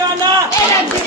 Ghana!